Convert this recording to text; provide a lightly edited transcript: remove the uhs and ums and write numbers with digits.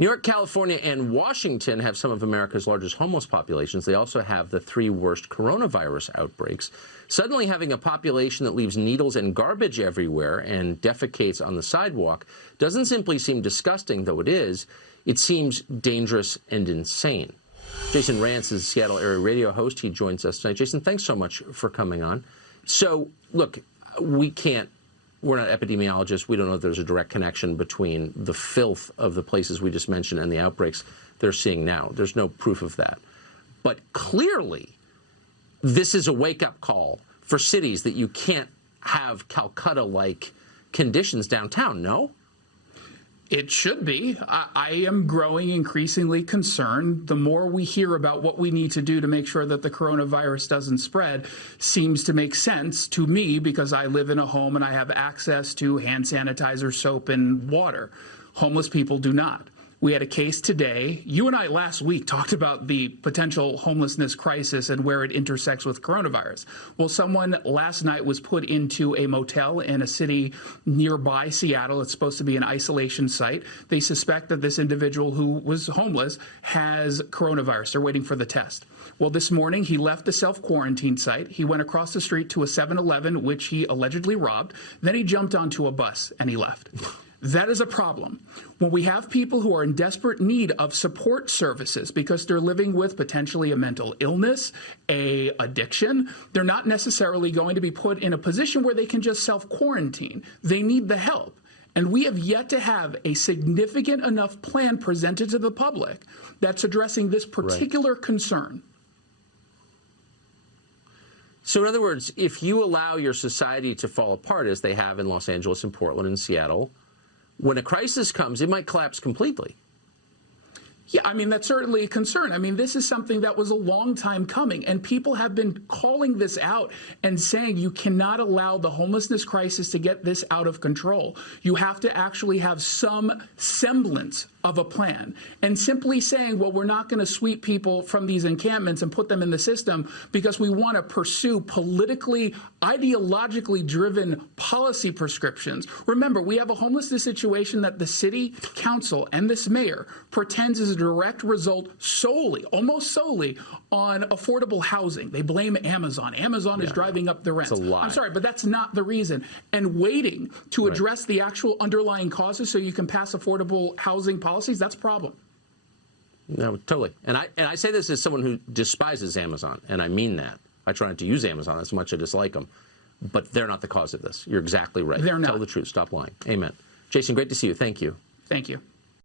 New York, California, and Washington have some of America's largest homeless populations. They also have the 3 worst coronavirus outbreaks. Suddenly having a population that leaves needles and garbage everywhere and defecates on the sidewalk doesn't simply seem disgusting, though it is. It seems dangerous and insane. Jason Rance is a Seattle area radio host. He joins us tonight. Jason, thanks so much for coming on. So, look, we're not epidemiologists. We don't know if there's a direct connection between the filth of the places we just mentioned and the outbreaks they're seeing now. There's no proof of that. But clearly, this is a wake-up call for cities that you can't have Calcutta-like conditions downtown, no? It should be. I am growing increasingly concerned. The more we hear about what we need to do to make sure that the coronavirus doesn't spread seems to make sense to me because I live in a home and I have access to hand sanitizer, soap, and water. Homeless people do not. We had a case today. You and I last week talked about the potential homelessness crisis and where it intersects with coronavirus. Well, someone last night was put into a motel in a city nearby Seattle. It's supposed to be an isolation site. They suspect that this individual who was homeless has coronavirus. They're waiting for the test. Well, this morning he left the self-quarantine site. He went across the street to a 7-Eleven, which he allegedly robbed. Then he jumped onto a bus and he left. That is a problem. When we have people who are in desperate need of support services because they're living with potentially a mental illness, a addiction, they're not necessarily going to be put in a position where they can just self-quarantine. They need the help. And we have yet to have a significant enough plan presented to the public that's addressing this particular concern. So in other words, if you allow your society to fall apart, as they have in Los Angeles and Portland and Seattle, when a crisis comes, it might collapse completely. Yeah, I mean, that's certainly a concern. I mean, this is something that was a long time coming, and people have been calling this out and saying you cannot allow the homelessness crisis to get this out of control. You have to actually have some semblance of a plan. And simply saying, well, we're not going to sweep people from these encampments and put them in the system because we want to pursue politically, ideologically driven policy prescriptions. Remember, we have a homelessness situation that the city council and this mayor pretends is a direct result solely, almost solely, on affordable housing. They blame Amazon. Amazon is driving up the rents. It's a lie. I'm sorry, but that's not the reason. And waiting to address the actual underlying causes so you can pass affordable housing policies, that's a problem. No, totally. And I say this as someone who despises Amazon, and I mean that. I try not to use Amazon as much as I dislike them. But they're not the cause of this. You're exactly right. They're not. Tell the truth. Stop lying. Amen. Jason, great to see you. Thank you. Thank you.